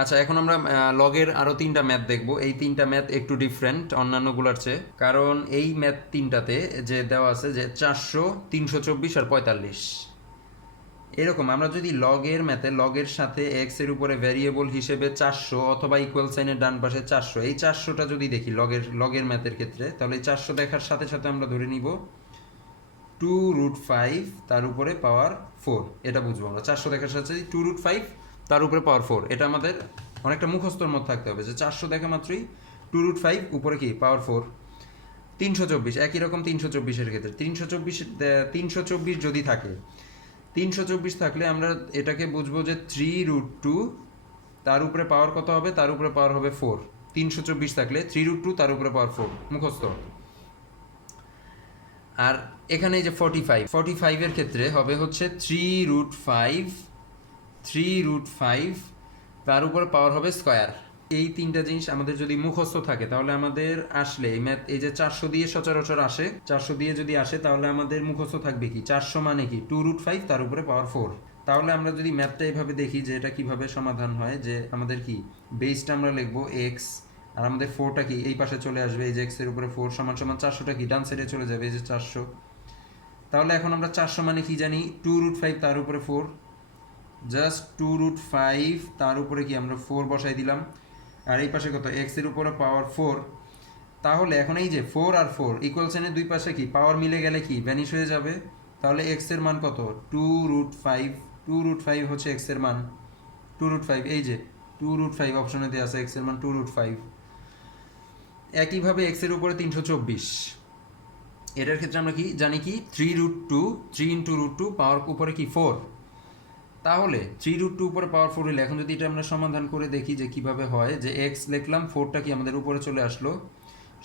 আচ্ছা, এখন আমরা লগের আরও 3টা ম্যাথ দেখব। এই 3টা ম্যাথ একটু ডিফারেন্ট অন্যান্যগুলোর চেয়ে, কারণ এই ম্যাথ 3টাতে যে দেওয়া আছে যে 400, 324 আর 45 এরকম। আমরা যদি লগের ম্যাথে লগের সাথে এক্স এর উপরে ভ্যারিয়েবল হিসেবে 400 অথবা ইকুয়াল সাইনের ডান পাশে 400, এই 400টা যদি দেখি লগের ম্যাথের ক্ষেত্রে, তাহলে এই 400 দেখার সাথে সাথে আমরা ধরে নিব 2√5 তার উপরে পাওয়ার 4, এটা বুঝবো আমরা। 400 দেখার সাথে 2√5 তার উপরে পাওয়ার 4, এটা আমাদের অনেকটা মুখস্থর মধ্যে থাকতে হবে যে 400 দেখা মাত্রই 2√5 উপরে কি পাওয়ার 4। 324 একই রকম। 324-এর ক্ষেত্রে 324 যদি থাকে, 324 থাকলে আমরা এটাকে বুঝবো যে 3√2 তার উপরে পাওয়ার কত হবে, তার উপরে পাওয়ার হবে 4। 324 থাকলে 3√2 তার উপরে পাওয়ার 4 মুখস্থ। আর এখানে এই যে 45 এর ক্ষেত্রে হবে হচ্ছে 3√5 তার উপরে পাওয়ার হবে স্কয়ার। এই 3টা জিনিস আমাদের যদি মুখস্থ থাকে, তাহলে আমাদের আসলে এই ম্যাথ, এই যে 400 দিয়ে সচরাচর আসে, 400 দিয়ে যদি আসে তাহলে আমাদের মুখস্থ থাকবে কি 400 মানে কি 2√5 তার উপরে পাওয়ার 4। তাহলে আমরা যদি ম্যাথটা এইভাবে দেখি যে এটা কিভাবে সমাধান হয়, যে আমাদের কি বেসটা আমরা লিখবো এক্স, আর আমাদের 4টা কি এই পাশে চলে আসবে, এই যে এক্স এর উপরে 4 সমান সমান 400টা কি ডান সাইডে চলে যাবে, এই যে 400। তাহলে এখন আমরা 400 মানে কি জানি, 2√5 তার উপরে 4, জাস্ট 2√5 তার উপরে কি আমরা 4 বসাই দিলাম, আর এই পাশে কত এক্স এর উপরে পাওয়ার 4। তাহলে এখন এই যে 4 আর 4 ইকুয়াল সাইনের দুই পাশে কি পাওয়ার মিলে গেলে কি ভ্যানিশ হয়ে যাবে। তাহলে এক্স এর মান কত, 2√5 হচ্ছে এক্স এর মান 2√5, এই যে 2√5 অপশনে দেওয়া আছে এক্স এর মান 2√5। একইভাবে এক্স এর উপরে 324, এটার ক্ষেত্রে আমরা কি জানি কি 3√2, 3 × √2 পাওয়ার উপরে কি 4। তাহলে 3√2 উপরে পাওয়ার 4 হলে এখন যদি এটা আমরা সমাধান করে দেখি যে কিভাবে হয়, যে এক্স লিখলাম, 4টা কি আমাদের উপরে চলে আসলো,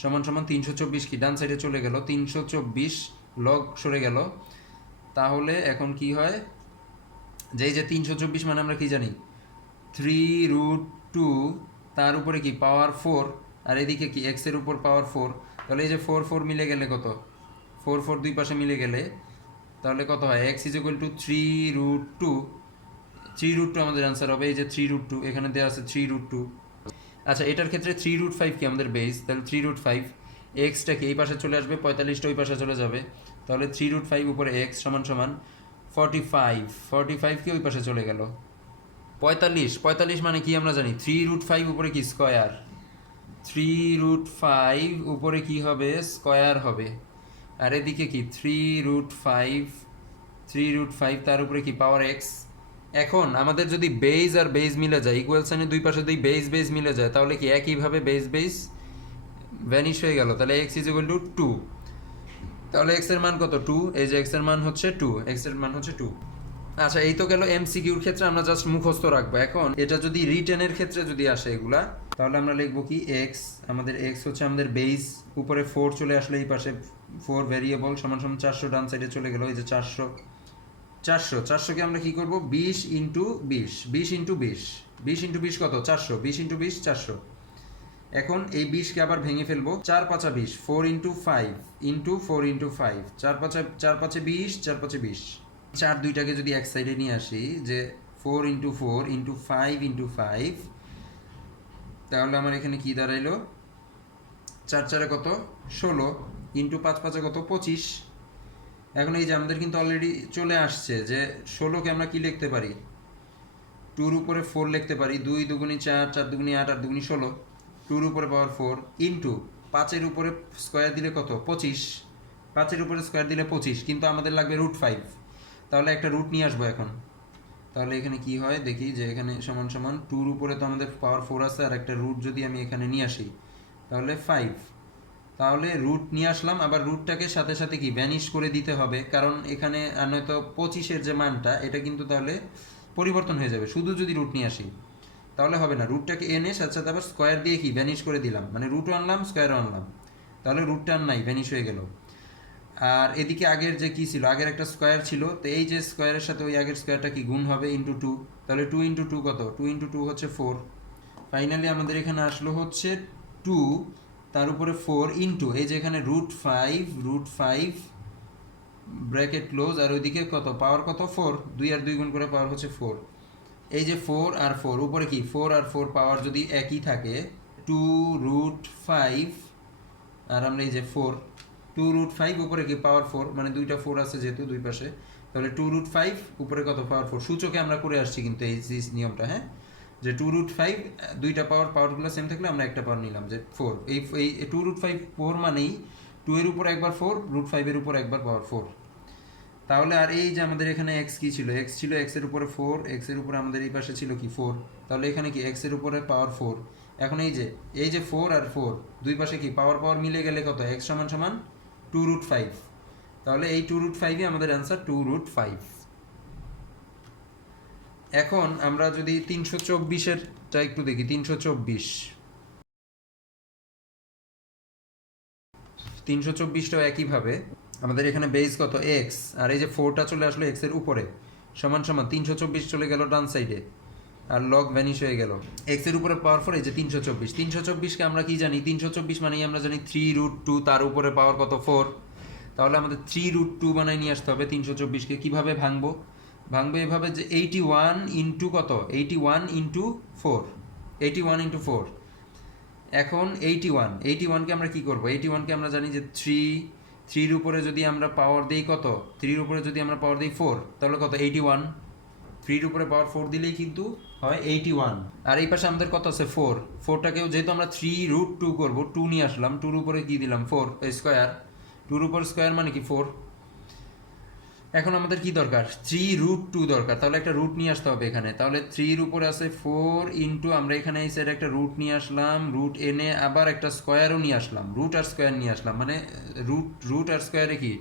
সমান সমান 324 কি ডান সাইডে চলে গেল, 324 লগ সরে গেল। তাহলে এখন কি হয়, যে এই যে 324 মানে আমরা কি জানি 3√2 তার উপরে কি পাওয়ার 4, আর এদিকে কি এক্স এর উপর পাওয়ার 4। তাহলে এই যে 4 মিলে গেলে কত, 4 দুই পাশে মিলে গেলে তাহলে কত হয়, এক্স ইজ ইকুয়াল টু 3√2। 3√2 আমাদের অ্যান্সার হবে, এই যে 3√2 এখানে দেওয়া আছে 3√2। আচ্ছা, এটার ক্ষেত্রে 3√5 কি আমাদের বেস, তাহলে 3√5 এক্সটা কি এই পাশে চলে আসবে, 45টা ওই পাশে চলে যাবে। তাহলে 3√5 উপরে এক্স সমান সমান 45 কি ওই পাশে চলে গেল। 45 মানে কি আমরা জানি 3√5 উপরে কি স্কয়ার, 3√5 উপরে কি হবে স্কয়ার হবে, আর এদিকে কি 3√5 তার উপরে কি পাওয়ার এক্স। এখন আমাদের যদি বেজ আর বেজ মিলে যায়, ইকুয়াল সাইনের দুই পাশে যদি বেজ মিলে যায়, তাহলে কি একইভাবে বেজ ভ্যানিশ হয়ে গেল। তাহলে এক্স ইজ ইকুয়াল টু 2। তাহলে এক্স এর মান কত 2, এই যে এক্স এর মান হচ্ছে 2, এক্স এর মান হচ্ছে 2। আচ্ছা, এই তো গেল এমসিকিউর ক্ষেত্রে আমরা জাস্ট মুখস্থ রাখবো। এখন এটা যদি রিটেনের ক্ষেত্রে যদি আসে এগুলা, তাহলে আমরা লিখবো কি এক্স, আমাদের এক্স হচ্ছে আমাদের বেস, উপরে 4 চলে আসলে এই পাশে 4 ভেরিয়েবল সমান সমান 400 ডান সাইডে চলে গেল, এই যে 400কে আমরা কি করব 20 কত 400, 20 × 20 400। এখন এই 20কে আবার ভেঙে ফেলবো, 4 5 20, 4 × 5 4 × 5, 4 5 20, 4 5 20। 4 দুইটাকে যদি এক সাইডে নিয়ে আসি, যে 4 × 4 × 5 × 5, তাহলে আমার এখানে কি দাঁড়াইলো, 4 4 কত 16, × 5 5 কত 25। এখন এই যে আমাদের কিন্তু অলরেডি চলে আসছে যে 16কে আমরা কি লিখতে পারি, 2 উপরে 4 লিখতে পারি, 2 দুগুণি 4, 4 দুগুণি 8, 8 দুগুণি 16, 2 উপরে পাওয়ার 4 ইন্টু 5 উপরে স্কোয়ার দিলে কত 25, 5 উপরে স্কোয়ার দিলে 25, কিন্তু আমাদের লাগবে √5। তাহলে একটা রুট নিয়ে আসবো এখন। তাহলে এখানে কি হয় দেখি, যে এখানে সমান সমান 2 উপরে তো আমাদের পাওয়ার 4 আছে, আর একটা রুট যদি আমি এখানে নিয়ে আসি তাহলে 5। তাহলে রুট নিয়ে আসলাম, আবার রুটটাকে সাথে সাথে কি ভ্যানিশ করে দিতে হবে, কারণ এখানে নয়তো 25-এর যে মানটা এটা কিন্তু তাহলে পরিবর্তন হয়ে যাবে শুধু যদি রুট নিয়ে আসি, তাহলে হবে না। রুটটাকে এনে সাথে সাথে আবার স্কোয়ার দিয়ে কি ভ্যানিশ করে দিলাম, মানে রুটও আনলাম স্কোয়ারও আনলাম, তাহলে রুটটা আর নাই, ভ্যানিশ হয়ে গেল। আর এদিকে আগের যে কি ছিল, আগের একটা স্কোয়ার ছিল, তো এই যে স্কোয়ারের সাথে ওই আগের স্কোয়ারটা কি গুণ হবে ইন্টু 2, তাহলে 2 × 2 কত, 2 × 2 হচ্ছে 4। ফাইনালি আমাদের এখানে আসলো হচ্ছে 2 তার উপরে 4 ইন্টু এই যে এখানে √5 ব্র্যাকেট ক্লোজ, আর ওইদিকে কত পাওয়ার কত 4, 2 আর 2 গুণ করে পাওয়ার হচ্ছে 4। এই যে 4 আর 4 উপরে কি 4 আর 4 পাওয়ার যদি একই থাকে 2√5 আর আমরা এই যে 4 2√5 উপরে কি পাওয়ার 4 মানে দুইটা 4 আছে যেহেতু দুই পাশে, তাহলে 2√5 উপরে কত পাওয়ার 4 সূচকে আমরা করে আসছি কিন্তু এই নিয়মটা, হ্যাঁ, যে 2√5 দুইটা পাওয়ারগুলো সেম থাকলে আমরা একটা পাওয়ার নিলাম যে 4, এই 2√5 4 মানেই 2 এর উপর একবার 4, √5 এর উপর একবার পাওয়ার 4। তাহলে আর এই যে আমাদের এখানে এক্স কি ছিল, এক্স ছিল এক্স এর উপরে 4, এক্স এর উপরে আমাদের এই পাশে ছিল কি 4, তাহলে এখানে কি এক্স এর উপরে পাওয়ার 4। এখন এই যে 4 আর 4 দুই পাশে কি পাওয়ার পাওয়ার মিলে গেলে কত, এক্স সমান সমান 2√5, তাহলে এই 2√5ই আমাদের অ্যান্সার 2√5। এখন আমরা যদি 324-এরটা একটু দেখি, 324টাও একইভাবে আমাদের এখানে বেস কত এক্স, আর এই যে 4টা চলে আসলো এক্স এর উপরে, সমান সমান 324 চলে গেল ডান সাইডে, আর লগ ভ্যানিশ হয়ে গেল এক্স এর উপরে পাওয়ার 4, এই যে 324কে আমরা কি জানি, 324 মানেই আমরা জানি 3√2, তার উপরে পাওয়ার কত 4, তাহলে আমাদের 3√2 বানাই নিয়ে আসতে হবে 324কে। কীভাবে ভাঙবো এভাবে যে 81 ইন্টু কত, 81 ইন্টু 4, 81 ইন্টু 4। এখন 81কে আমরা কি করব, 81কে আমরা জানি যে 3 উপরে যদি আমরা পাওয়ার দিই কত, 3 উপরে যদি আমরা পাওয়ার দিই 4, তাহলে কত 81, 3 উপরে পাওয়ার 4 দিলেই কিন্তু হয় 81। আর এই পাশে আমাদের কত আছে 4, 4টাকেও যেহেতু আমরা 3√2 করব, 2 নিয়ে আসলাম, 2 উপরে কি দিলাম 4 স্কোয়ার, 2 উপর স্কোয়ার মানে কি 4। এখন আমাদের কি দরকার, 3√2 দরকার, তাহলে একটা রুট নিয়ে আসতে হবে এখানে, তাহলে 3 উপরে আছে 4 ইন্টু আমরা এখানে এই সাইডে একটা রুট নিয়ে আসলাম, রুট এনে আবার একটা স্কোয়ারও নিয়ে আসলাম, রুট আর স্কোয়ার নিয়ে আসলাম, মানে রুট আর স্কোয়ারে কি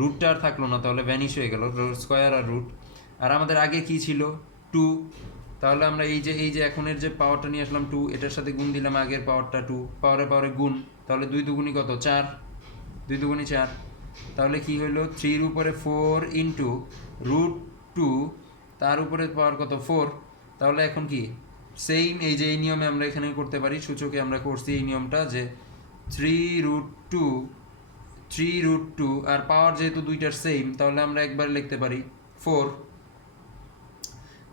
রুটটা আর থাকলো না, তাহলে ভ্যানিশ হয়ে গেল স্কোয়ার আর রুট। আর আমাদের আগে কি ছিল 2, তাহলে আমরা এই যে এখনের যে পাওয়ারটা নিয়ে আসলাম 2, এটার সাথে গুণ দিলাম আগের পাওয়ারটা 2, পাওয়ারে গুণ, তাহলে 2 দুগুণি কত 4, 2 দুগুণি 4, তাহলে কি হইলো 3 উপরে 4 ইন্টু √2, তার উপরে পাওয়ার কত 4, তাহলে এখন কি সেম এই যে এই নিয়মে আমরা এখানে করতে পারি, সূচকে আমরা করছি এই নিয়মটা যে 3√2 আর পাওয়ার যেহেতু দুইটার সেম, তাহলে আমরা একবার লিখতে পারি 4,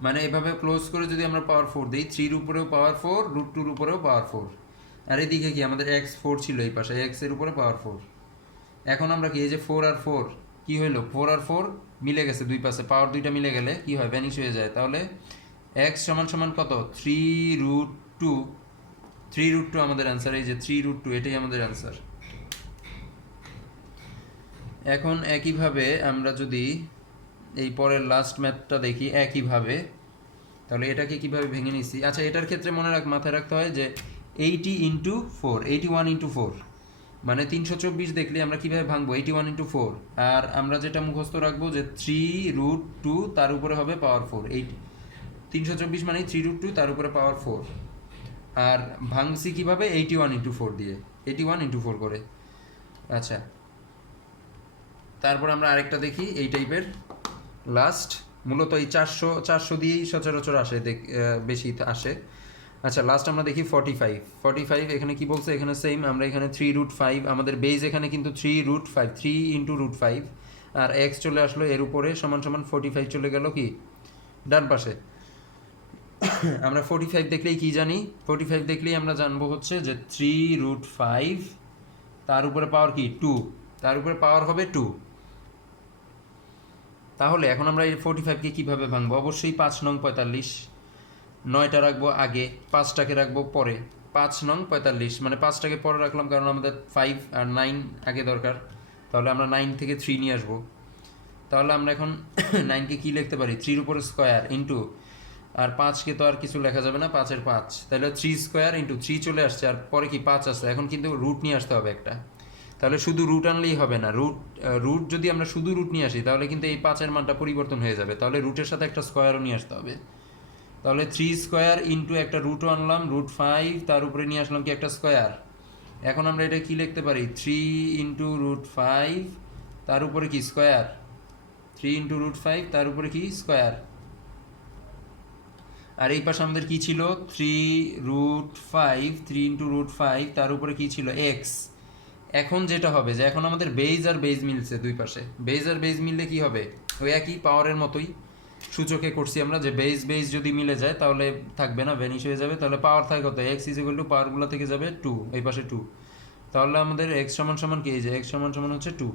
মানে এভাবে ক্লোজ করে যদি আমরা পাওয়ার 4 দিই, 3 উপরেও পাওয়ার 4, √2 উপরেও পাওয়ার 4, আর এদিকে কি আমাদের x4 ছিল এই পাশে, x এর উপরে পাওয়ার 4। এখন আমরা কি এই যে 4 আর 4 কি হইলো, 4 আর 4 মিলে গেছে, দুই পাশে পাওয়ার দুইটা মিলে গেলে কি হয় ভ্যানিশ হয়ে যায়, তাহলে x সমান সমান কত 3√2 আমাদের অ্যান্সার, এই যে 3√2 এটাই আমাদের অ্যান্সার। এখন একইভাবে আমরা যদি এই পরের লাস্ট ম্যাথটা দেখি একইভাবে, তাহলে এটাকে কিভাবে ভেঙে নিছি, আচ্ছা এটার ক্ষেত্রে মাথায় রাখতে হয় যে 80 ইন্টু 4, 81 ইন্টু 4, মানে 324 দেখলে আমরা কিভাবে ভাঙবো 81 ইন্টু 4, আর আমরা যেটা মুখস্থ রাখবো যে 3√2 তার উপরে হবে পাওয়ার 4, 324 মানে 3√2 তার উপরে পাওয়ার 4, আর ভাঙছি কিভাবে 81 ইন্টু 4 দিয়ে, 81 ইন্টু 4 করে। আচ্ছা তারপর আমরা আরেকটা দেখি এই টাইপের, লাস্ট মূলত এই 400 দিয়েই সচরাচর আসে, বেশি আসে। আচ্ছা লাস্ট আমরা দেখি 45 এখানে কি বলছে, এখানে সেম আমরা এখানে 3√5, আমাদের বেজ এখানে কিন্তু 3√5, 3 ইন্টু √5, আর এক্স চলে আসলো এর উপরে সমান সমান 45 চলে গেল কি ডান পাশে। আমরা 45 দেখলেই কি জানি, 45 দেখলেই আমরা জানবো হচ্ছে যে 3√5 তার উপরে পাওয়ার কি 2, তার উপরে পাওয়ার হবে 2। তাহলে এখন আমরা এই 45কে কীভাবে ভাঙবো, অবশ্যই 5 নং 45, 9টা রাখবো আগে, 5টাকে রাখবো পরে, 5 নং 45 মানে 5টাকে পরে রাখলাম কারণ আমাদের 5 আর 9 আগে দরকার, তাহলে আমরা 9 থেকে 3 নিয়ে আসবো। তাহলে আমরা এখন 9কে কী লিখতে পারি, 3 উপরে স্কোয়ার ইন্টু, আর 5কে তো আর কিছু লেখা যাবে না, 5-এর 5, তাহলে 3 স্কোয়ার ইন্টু 3 চলে আসছে, আর পরে কি 5 আসছে, এখন কিন্তু রুট নিয়ে আসতে হবে একটা, তাহলে শুধু রুট আনলেই হবে না, রুট যদি আমরা শুধু রুট নিয়ে আসি তাহলে কিন্তু এই 5-এর মানটা পরিবর্তন হয়ে যাবে, তাহলে রুটের সাথে একটা স্কোয়ারও নিয়ে আসতে হবে, তাহলে 3 স্কোয়ার ইন্টু একটা রুটও আনলাম √5, তার উপরে নিয়ে আসলাম কি একটা স্কোয়ার। এখন আমরা এটা কি লিখতে পারি 3 ইন্টু √5 তার উপরে কি স্কোয়ার, 3 ইন্টু √5 তার উপরে কি স্কোয়ার, আর এই পাশে আমাদের কি ছিল 3 ইন্টু √5 তার উপরে কি ছিল এক্স। এখন যেটা হবে যে এখন আমাদের বেজ আর বেজ মিলছে দুই পাশে, বেজ আর বেজ মিললে কি হবে ওই একই পাওয়ারের মতোই, সূচকে করছি আমরা যে বেস বেস যদি মিলে যায় তাহলে থাকবে না, ভ্যানিশ হয়ে যাবে। তাহলে পাওয়ার থাকে কত, এক্স ইজ ইকুয়াল টু পাওয়ারগুলো থেকে যাবে 2, এই পাশে 2। তাহলে আমাদের এক্স সমান সমান কি, এই যে এক্স সমান সমান হচ্ছে 2।